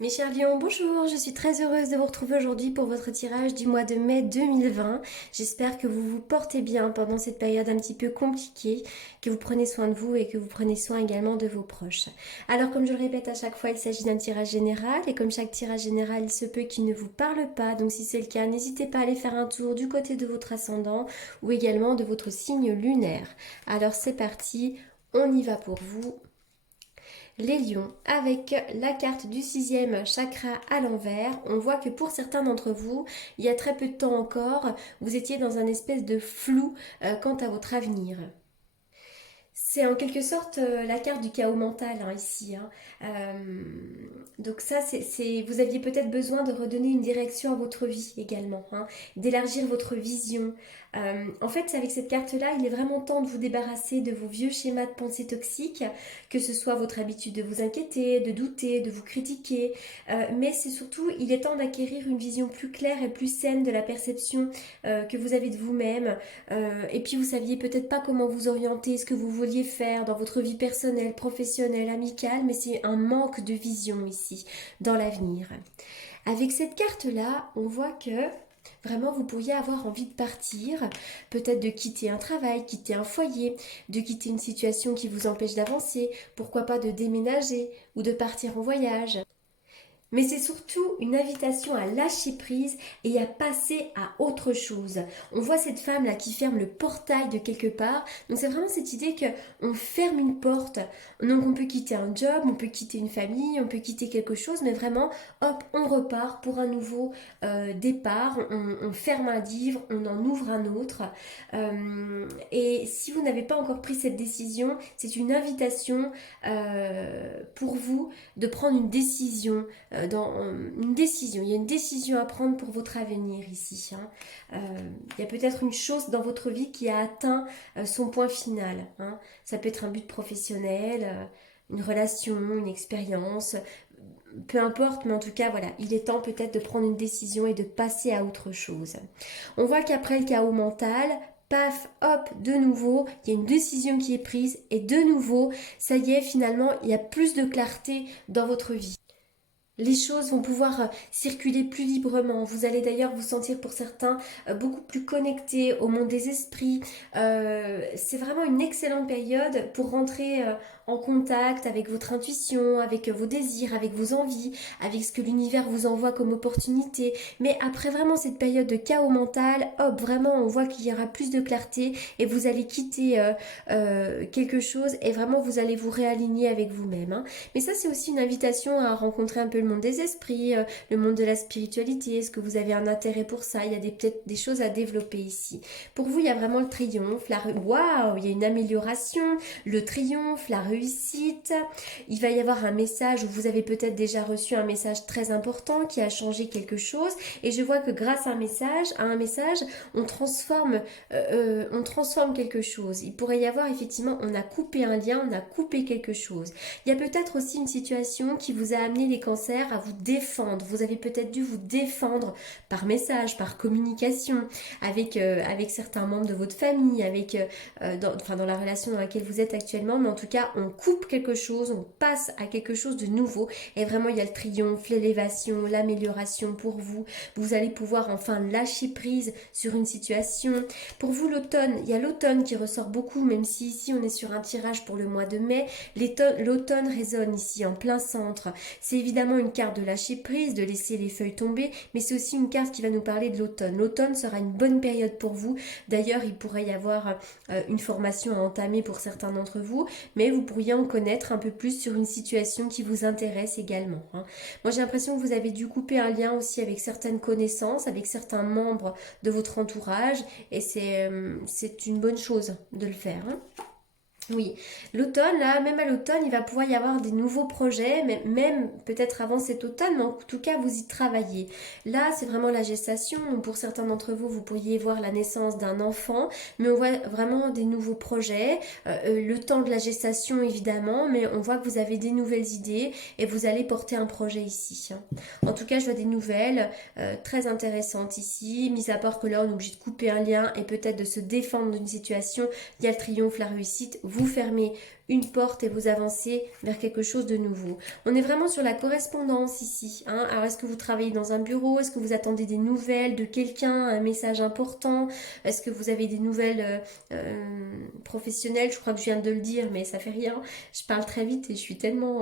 Mes chers lions, bonjour, je suis très heureuse de vous retrouver aujourd'hui pour votre tirage du mois de mai 2020. J'espère que vous vous portez bien pendant cette période un petit peu compliquée, que vous prenez soin de vous et que vous prenez soin également de vos proches. Alors comme je le répète à chaque fois, il s'agit d'un tirage général et comme chaque tirage général, il se peut qu'il ne vous parle pas. Donc si c'est le cas, n'hésitez pas à aller faire un tour du côté de votre ascendant ou également de votre signe lunaire. Alors c'est parti, on y va pour vous. Les lions, avec la carte du sixième chakra à l'envers, on voit que pour certains d'entre vous, il y a très peu de temps encore, vous étiez dans un espèce de flou quant à votre avenir. C'est en quelque sorte la carte du chaos mental ici. Donc ça, vous aviez peut-être besoin de redonner une direction à votre vie également, d'élargir votre vision. En fait, avec cette carte-là, il est vraiment temps de vous débarrasser de vos vieux schémas de pensée toxiques, que ce soit votre habitude de vous inquiéter, de douter, de vous critiquer. Mais c'est surtout, il est temps d'acquérir une vision plus claire et plus saine de la perception que vous avez de vous-même. Et puis vous saviez peut-être pas comment vous orienter, ce que vous vouliez faire dans votre vie personnelle, professionnelle, amicale, mais c'est un manque de vision ici, dans l'avenir. Avec cette carte-là, on voit que vraiment vous pourriez avoir envie de partir, peut-être de quitter un travail, quitter un foyer, de quitter une situation qui vous empêche d'avancer, pourquoi pas de déménager ou de partir en voyage. Mais c'est surtout une invitation à lâcher prise et à passer à autre chose. On voit cette femme là qui ferme le portail de quelque part. Donc c'est vraiment cette idée que on ferme une porte. Donc on peut quitter un job, on peut quitter une famille, on peut quitter quelque chose, mais vraiment, hop, on repart pour un nouveau départ. On ferme un livre, on en ouvre un autre. Et si vous n'avez pas encore pris cette décision, c'est une invitation pour vous de prendre une décision une décision. Il y a une décision à prendre pour votre avenir ici. Il y a peut-être une chose dans votre vie qui a atteint son point final. Ça peut être un but professionnel, une relation, une expérience, peu importe, mais en tout cas, voilà, il est temps peut-être de prendre une décision et de passer à autre chose. On voit qu'après le chaos mental, paf, hop, de nouveau, il y a une décision qui est prise et de nouveau, ça y est, finalement, il y a plus de clarté dans votre vie. Les choses vont pouvoir circuler plus librement. Vous allez d'ailleurs vous sentir pour certains beaucoup plus connectés au monde des esprits. C'est vraiment une excellente période pour rentrer en contact avec votre intuition, avec vos désirs, avec vos envies, avec ce que l'univers vous envoie comme opportunité. Mais après vraiment cette période de chaos mental, hop, vraiment on voit qu'il y aura plus de clarté et vous allez quitter quelque chose et vraiment vous allez vous réaligner avec vous-même. Mais ça, c'est aussi une invitation à rencontrer un peu le monde des esprits, le monde de la spiritualité. Est-ce que vous avez un intérêt pour ça? Il y a peut-être des choses à développer ici. Pour vous, il y a vraiment le triomphe, waouh, il y a une amélioration, le triomphe, la réussite. Il va y avoir un message où vous avez peut-être déjà reçu un message très important qui a changé quelque chose. Et je vois que grâce à un message, on transforme quelque chose. Il pourrait y avoir effectivement, on a coupé un lien, on a coupé quelque chose. Il y a peut-être aussi une situation qui vous a amené les cancers à vous défendre. Vous avez peut-être dû vous défendre par message, par communication, avec certains membres de votre famille, dans la relation dans laquelle vous êtes actuellement. Mais en tout cas, on coupe quelque chose, on passe à quelque chose de nouveau. Et vraiment, il y a le triomphe, l'élévation, l'amélioration pour vous. Vous allez pouvoir enfin lâcher prise sur une situation. Pour vous, l'automne, il y a l'automne qui ressort beaucoup, même si ici on est sur un tirage pour le mois de mai. L'automne résonne ici en plein centre. C'est évidemment une carte de lâcher prise, de laisser les feuilles tomber, mais c'est aussi une carte qui va nous parler de l'automne. L'automne sera une bonne période pour vous. D'ailleurs, il pourrait y avoir une formation à entamer pour certains d'entre vous, mais vous pourriez en connaître un peu plus sur une situation qui vous intéresse également. Moi, j'ai l'impression que vous avez dû couper un lien aussi avec certaines connaissances, avec certains membres de votre entourage, et c'est une bonne chose de le faire. Oui, l'automne, là, même à l'automne, il va pouvoir y avoir des nouveaux projets, même peut-être avant cet automne, mais en tout cas, vous y travaillez. Là, c'est vraiment la gestation. Donc, pour certains d'entre vous, vous pourriez voir la naissance d'un enfant, mais on voit vraiment des nouveaux projets, le temps de la gestation, évidemment, mais on voit que vous avez des nouvelles idées et vous allez porter un projet ici. En tout cas, je vois des nouvelles très intéressantes ici, mis à part que là, on est obligé de couper un lien et peut-être de se défendre d'une situation. Il y a le triomphe, la réussite. Vous fermez une porte et vous avancez vers quelque chose de nouveau. On est vraiment sur la correspondance ici. Hein. Alors, est-ce que vous travaillez dans un bureau? Est-ce que vous attendez des nouvelles de quelqu'un, un message important? Est-ce que vous avez des nouvelles professionnelles? Je crois que je viens de le dire, mais ça fait rien. Je parle très vite et je suis tellement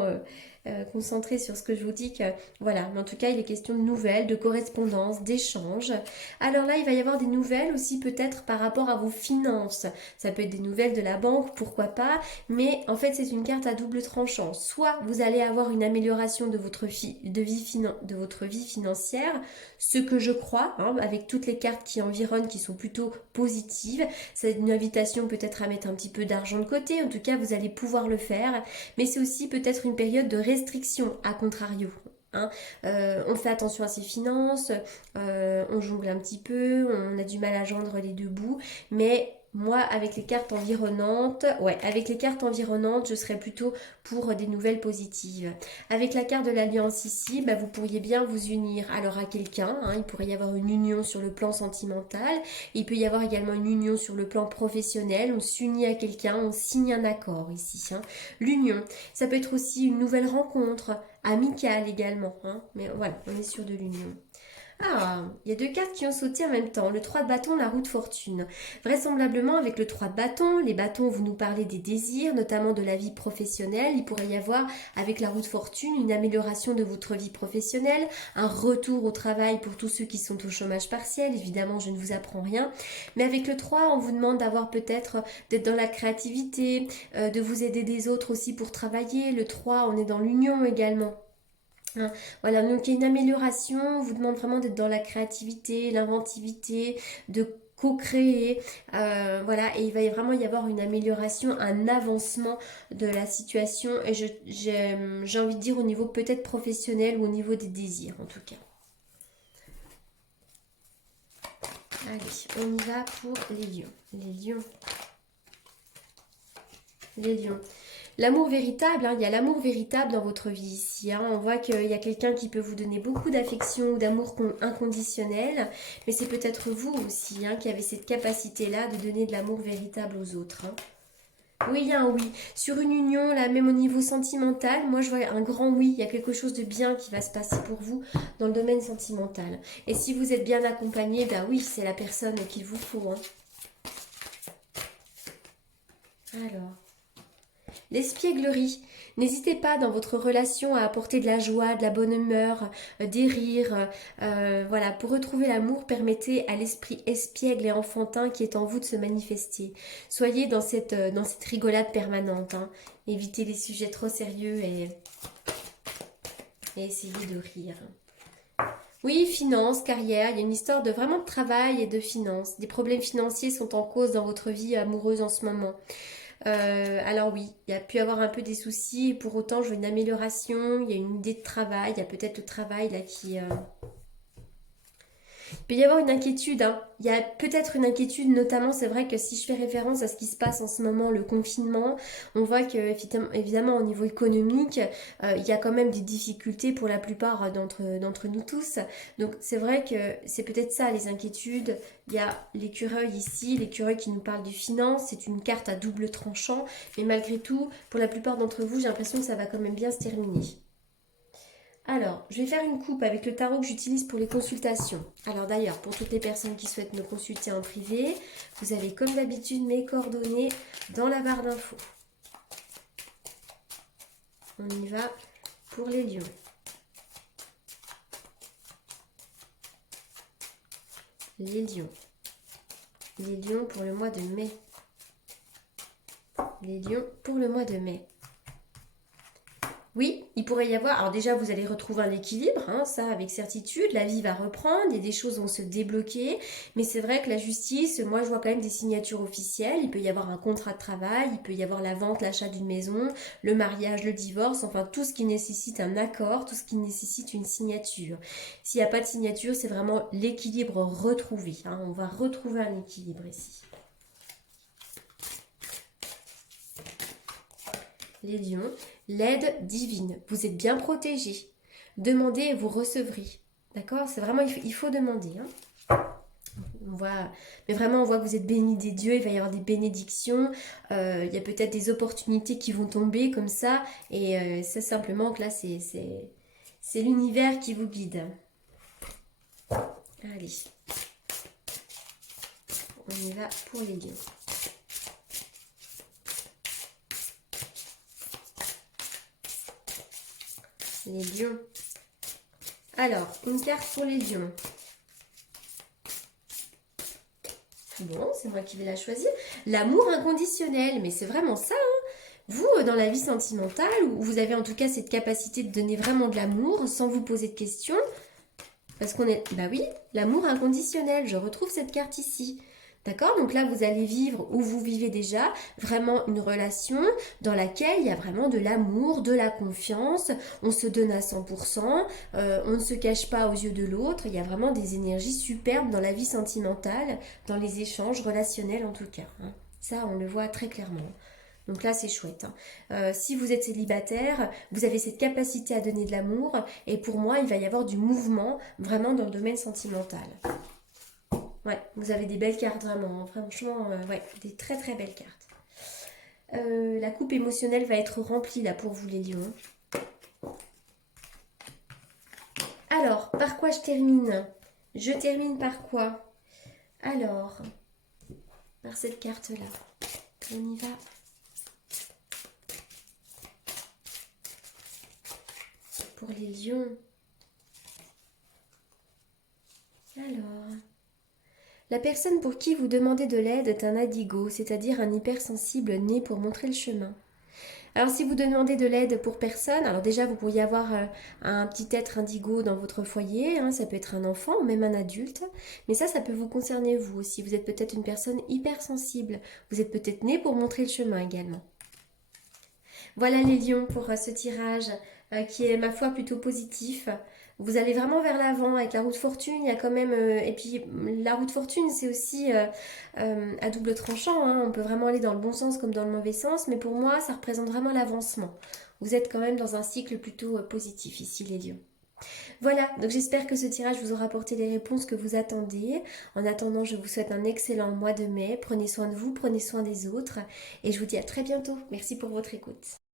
concentrée sur ce que je vous dis que voilà. Mais en tout cas, il est question de nouvelles, de correspondance, d'échanges. Alors là, il va y avoir des nouvelles aussi peut-être par rapport à vos finances. Ça peut être des nouvelles de la banque, pourquoi pas. Mais en fait, c'est une carte à double tranchant. Soit vous allez avoir une amélioration de votre vie financière, ce que je crois, hein, avec toutes les cartes qui environnent, qui sont plutôt positives. C'est une invitation peut-être à mettre un petit peu d'argent de côté. En tout cas, vous allez pouvoir le faire. Mais c'est aussi peut-être une période de restriction, à contrario. Hein. On fait attention à ses finances, on jongle un petit peu, on a du mal à joindre les deux bouts, mais moi, avec les cartes environnantes, je serais plutôt pour des nouvelles positives. Avec la carte de l'alliance ici, bah, vous pourriez bien vous unir alors à quelqu'un. Hein, il pourrait y avoir une union sur le plan sentimental. Il peut y avoir également une union sur le plan professionnel. On s'unit à quelqu'un, on signe un accord ici. Hein. L'union, ça peut être aussi une nouvelle rencontre, amicale également. Hein, mais voilà, on est sur de l'union. Ah, il y a deux cartes qui ont sauté en même temps. Le 3 de bâton, la roue de fortune. Vraisemblablement, avec le 3 de bâton, les bâtons, vous nous parlez des désirs, notamment de la vie professionnelle. Il pourrait y avoir, avec la roue de fortune, une amélioration de votre vie professionnelle, un retour au travail pour tous ceux qui sont au chômage partiel. Évidemment, je ne vous apprends rien. Mais avec le 3, on vous demande d'avoir peut-être, d'être dans la créativité, de vous aider des autres aussi pour travailler. Le 3, on est dans l'union également. Hein, voilà, donc il y a une amélioration, on vous demande vraiment d'être dans la créativité, l'inventivité, de co-créer, voilà, et il va vraiment y avoir une amélioration, un avancement de la situation, et j'ai envie de dire au niveau peut-être professionnel ou au niveau des désirs en tout cas. Allez, on y va pour les lions. Les lions. L'amour véritable, hein, il y a l'amour véritable dans votre vie ici. Hein. On voit qu'il y a quelqu'un qui peut vous donner beaucoup d'affection ou d'amour inconditionnel. Mais c'est peut-être vous aussi hein, qui avez cette capacité-là de donner de l'amour véritable aux autres. Hein. Oui, il y a un oui. Sur une union, là, même au niveau sentimental, moi je vois un grand oui. Il y a quelque chose de bien qui va se passer pour vous dans le domaine sentimental. Et si vous êtes bien accompagné, ben oui, c'est la personne qu'il vous faut. Hein. Alors... L'espièglerie. N'hésitez pas dans votre relation à apporter de la joie, de la bonne humeur, des rires. Voilà, pour retrouver l'amour, permettez à l'esprit espiègle et enfantin qui est en vous de se manifester. Soyez dans cette rigolade permanente. Hein. Évitez les sujets trop sérieux et essayez de rire. Oui, finances, carrière, il y a une histoire de vraiment de travail et de finances. Des problèmes financiers sont en cause dans votre vie amoureuse en ce moment. Alors oui, il y a pu avoir un peu des soucis, et pour autant je veux une amélioration, il y a une idée de travail, il y a peut-être le travail là qui... Il peut y avoir une inquiétude, hein. Il y a peut-être une inquiétude, notamment c'est vrai que si je fais référence à ce qui se passe en ce moment, le confinement, on voit que évidemment au niveau économique, il y a quand même des difficultés pour la plupart d'entre nous tous. Donc c'est vrai que c'est peut-être ça les inquiétudes. Il y a l'écureuil ici, l'écureuil qui nous parle du finance, c'est une carte à double tranchant, mais malgré tout, pour la plupart d'entre vous, j'ai l'impression que ça va quand même bien se terminer. Alors, je vais faire une coupe avec le tarot que j'utilise pour les consultations. Alors d'ailleurs, pour toutes les personnes qui souhaitent me consulter en privé, vous avez comme d'habitude mes coordonnées dans la barre d'infos. On y va pour les lions. Les lions. Les lions pour le mois de mai. Les lions pour le mois de mai. Oui, il pourrait y avoir, alors déjà vous allez retrouver un équilibre, hein, ça avec certitude, la vie va reprendre, et des choses vont se débloquer, mais c'est vrai que la justice, moi je vois quand même des signatures officielles, il peut y avoir un contrat de travail, il peut y avoir la vente, l'achat d'une maison, le mariage, le divorce, enfin tout ce qui nécessite un accord, tout ce qui nécessite une signature. S'il n'y a pas de signature, c'est vraiment l'équilibre retrouvé, hein, on va retrouver un équilibre ici. Les lions, l'aide divine. Vous êtes bien protégés. Demandez et vous recevrez. D'accord? C'est vraiment, il faut demander. Hein. mais vraiment, on voit que vous êtes bénis des dieux, il va y avoir des bénédictions, il y a peut-être des opportunités qui vont tomber comme ça, et c'est simplement que là, c'est l'univers qui vous guide. Allez, on y va pour les lions. Les lions. Alors, une carte pour les lions. Bon, c'est moi qui vais la choisir. L'amour inconditionnel, mais c'est vraiment ça, hein. Vous, dans la vie sentimentale, où vous avez en tout cas cette capacité de donner vraiment de l'amour sans vous poser de questions, parce qu'on est... Bah oui, l'amour inconditionnel, je retrouve cette carte ici. D'accord? Donc là, vous allez vivre, ou vous vivez déjà, vraiment une relation dans laquelle il y a vraiment de l'amour, de la confiance, on se donne à 100%, on ne se cache pas aux yeux de l'autre, il y a vraiment des énergies superbes dans la vie sentimentale, dans les échanges relationnels en tout cas, hein. Ça, on le voit très clairement. Donc là, c'est chouette, hein. Si vous êtes célibataire, vous avez cette capacité à donner de l'amour. Et pour moi, il va y avoir du mouvement vraiment dans le domaine sentimental. Ouais, vous avez des belles cartes vraiment, hein. Franchement, ouais, des très très belles cartes. La coupe émotionnelle va être remplie là pour vous les lions. Alors, par quoi je termine? Je termine par quoi? Alors, par cette carte-là. On y va. Pour les lions. Alors, la personne pour qui vous demandez de l'aide est un indigo, c'est-à-dire un hypersensible né pour montrer le chemin. Alors si vous demandez de l'aide pour personne, alors déjà vous pourriez avoir un petit être indigo dans votre foyer, hein, ça peut être un enfant ou même un adulte, mais ça peut vous concerner vous aussi. Vous êtes peut-être une personne hypersensible, vous êtes peut-être né pour montrer le chemin également. Voilà les lions pour ce tirage qui est ma foi plutôt positif. Vous allez vraiment vers l'avant avec la roue de fortune, il y a quand même... et puis la roue de fortune c'est aussi à double tranchant, hein. On peut vraiment aller dans le bon sens comme dans le mauvais sens, mais pour moi ça représente vraiment l'avancement. Vous êtes quand même dans un cycle plutôt positif ici les lions. Voilà, donc j'espère que ce tirage vous aura apporté les réponses que vous attendez. En attendant, je vous souhaite un excellent mois de mai. Prenez soin de vous, prenez soin des autres et je vous dis à très bientôt. Merci pour votre écoute.